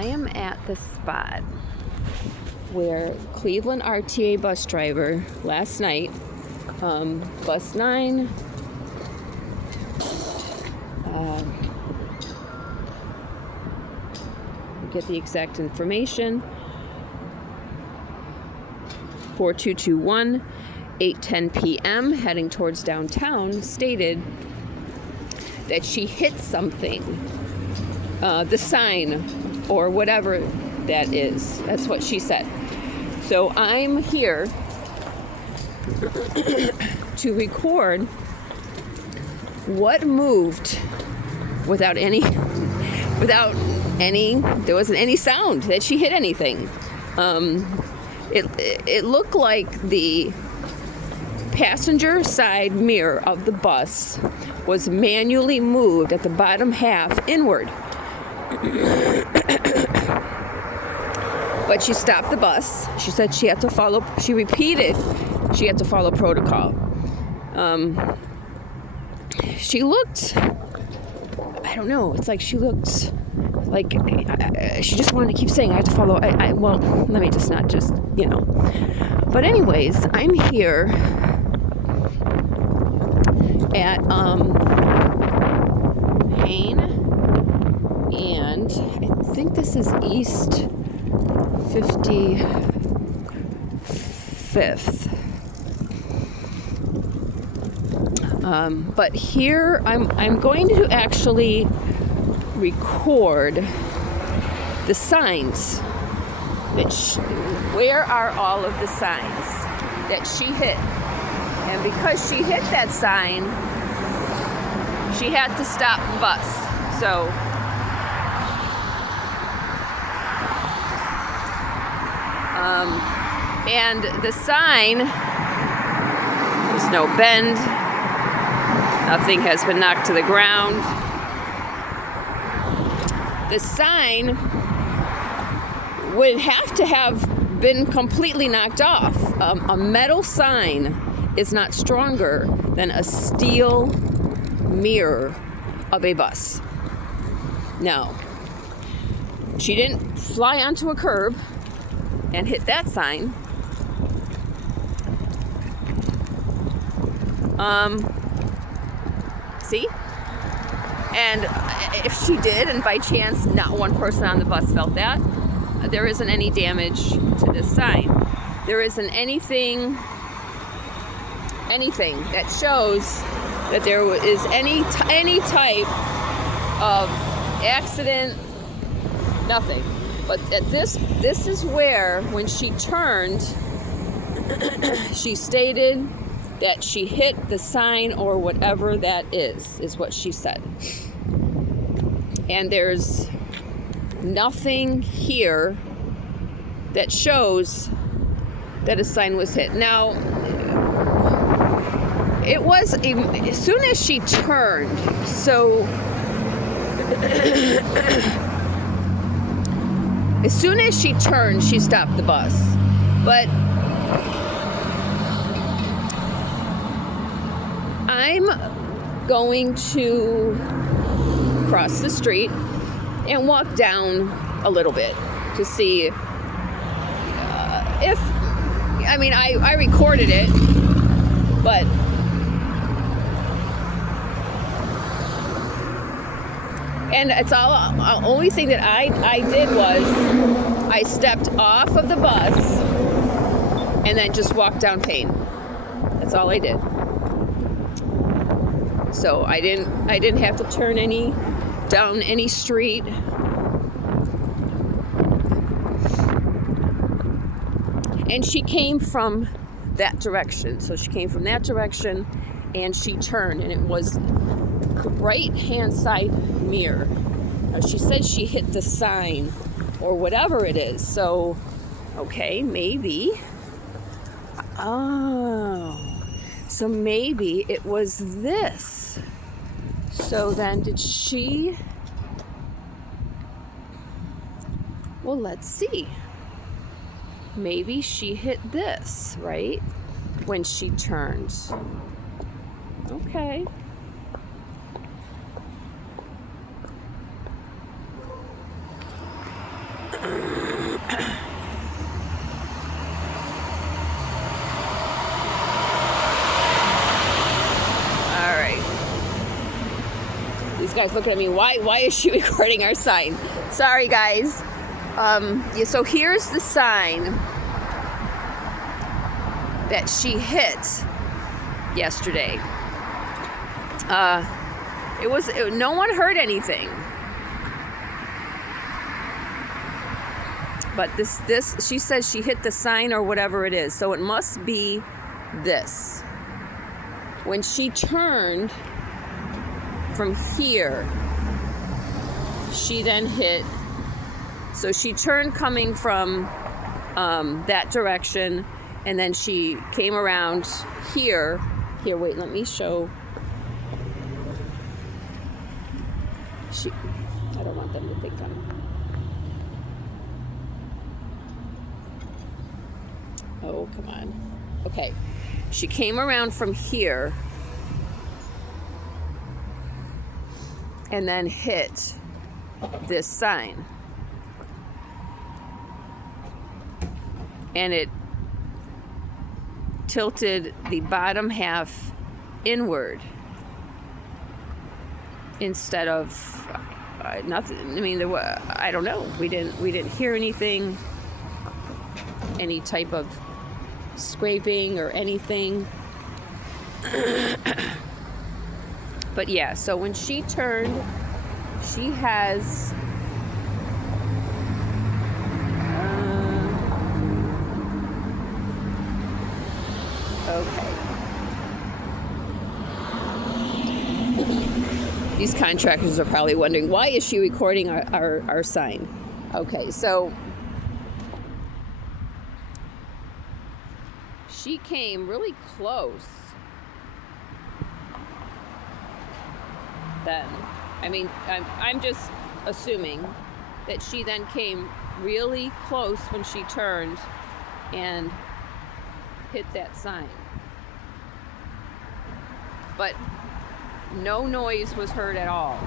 I am at the spot where Cleveland RTA bus driver last night, bus 9, get the exact information, 4221, 8:10 p.m., heading towards downtown, stated that she hit something, the sign or whatever that is. That's what she said. So I'm here to record what moved without any, there wasn't any sound that she hit anything. It looked like the passenger side mirror of the bus was manually moved at the bottom half inward. But she stopped the bus. She said she had to follow, she repeated she had to follow protocol. She looked, I don't know, it's like she looked like she just wanted to keep saying I have to follow. Well, let me just not just, But anyways, I'm here at Payne, and I think this is East 55th. But here I'm going to actually record the signs that where are all of the signs that she hit. And because she hit that sign, she had to stop the bus. So and the sign, there's no bend, nothing has been knocked to the ground. The sign would have to have been completely knocked off. A metal sign is not stronger than a steel mirror of a bus. Now, she didn't fly onto a curb and hit that sign. See? And if she did, and by chance not one person on the bus felt that, there isn't any damage to this sign. There isn't anything that shows that there is any type of accident, nothing. But at this is where, when she turned, she stated that she hit the sign or whatever that is what she said. And there's nothing here that shows that a sign was hit. Now, it was as soon as she turned, so as soon as she turned, she stopped the bus. But I'm going to cross the street and walk down a little bit to see if, I recorded it, but and it's all, only thing that I did was I stepped off of the bus and then just walked down Payne. That's all I did. So I didn't have to turn down any street. And she came from that direction. So she came from that direction and she turned, and it was right hand side mirror. She said she hit the sign or whatever it is. So, okay, maybe. Oh, so maybe it was this. So then did she? Well, let's see. Maybe she hit this, right? When she turns. Okay. These guys looking at me. Why is she recording our sign? Sorry, guys. Yeah, so here's the sign that she hit yesterday. No one heard anything. But this she says she hit the sign or whatever it is. So it must be this. When she turned from here, she then hit. So she turned coming from that direction, and then she came around here. Here, wait, let me show. I don't want them to think oh, come on. Okay. She came around from here and then hit this sign. And it tilted the bottom half inward instead of nothing. I mean, I don't know. We didn't hear anything, any type of scraping or anything. But yeah, so when she turned, she has okay. These contractors are probably wondering, why is she recording our sign? Okay, so she came really close then. I mean, I'm just assuming that she then came really close when she turned and hit that sign. But no noise was heard at all.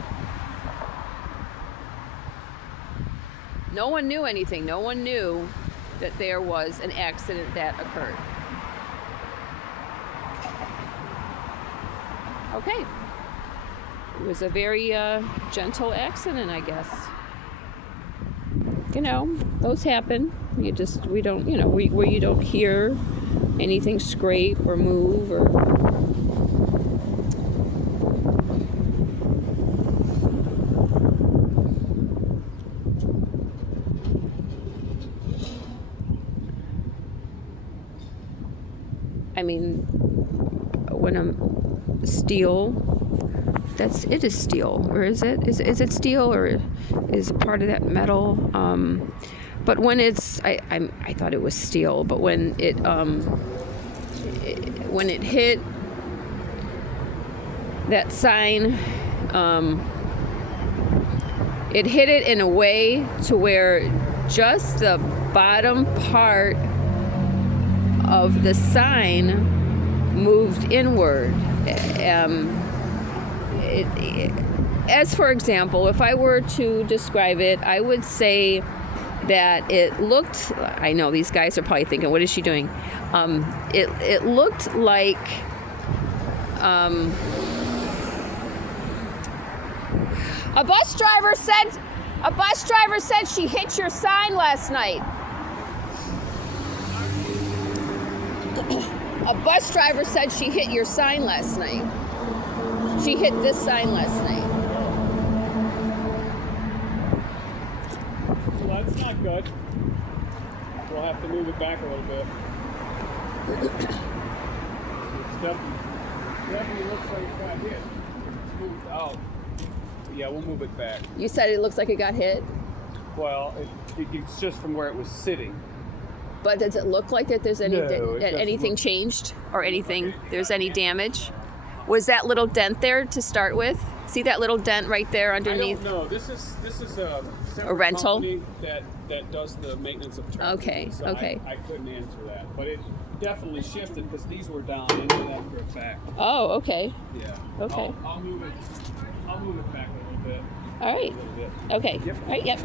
No one knew anything. No one knew that there was an accident that occurred. Okay. It was a very gentle accident, I guess. You know, those happen. We don't, where you don't hear anything scrape or move or. I mean, when a steel. It is steel, or is it? Is it steel, or is it part of that metal? But when it's, I thought it was steel, but when it hit that sign, it hit it in a way to where just the bottom part of the sign moved inward. As for example, if I were to describe it, I would say that it looked, I know these guys are probably thinking, what is she doing? It looked like a bus driver said she hit your sign last night. A bus driver said she hit your sign last night. She hit this sign last night. Well, that's not good. We'll have to move it back a little bit. It's definitely looks like it got hit. It's moved out. Yeah, we'll move it back. You said it looks like it got hit? Well, it's just from where it was sitting. But does it look like that there's anything changed or anything? There's any damage? Was that little dent there to start with? See that little dent right there underneath? I don't know. This is a rental company that does the maintenance of trucks. Okay. So Okay. I couldn't answer that, but it definitely shifted because these were down into that for a fact. Oh, okay. Yeah. Okay. I'll move it back a little bit. All right. A little bit. Okay. Yep. All right. Yep.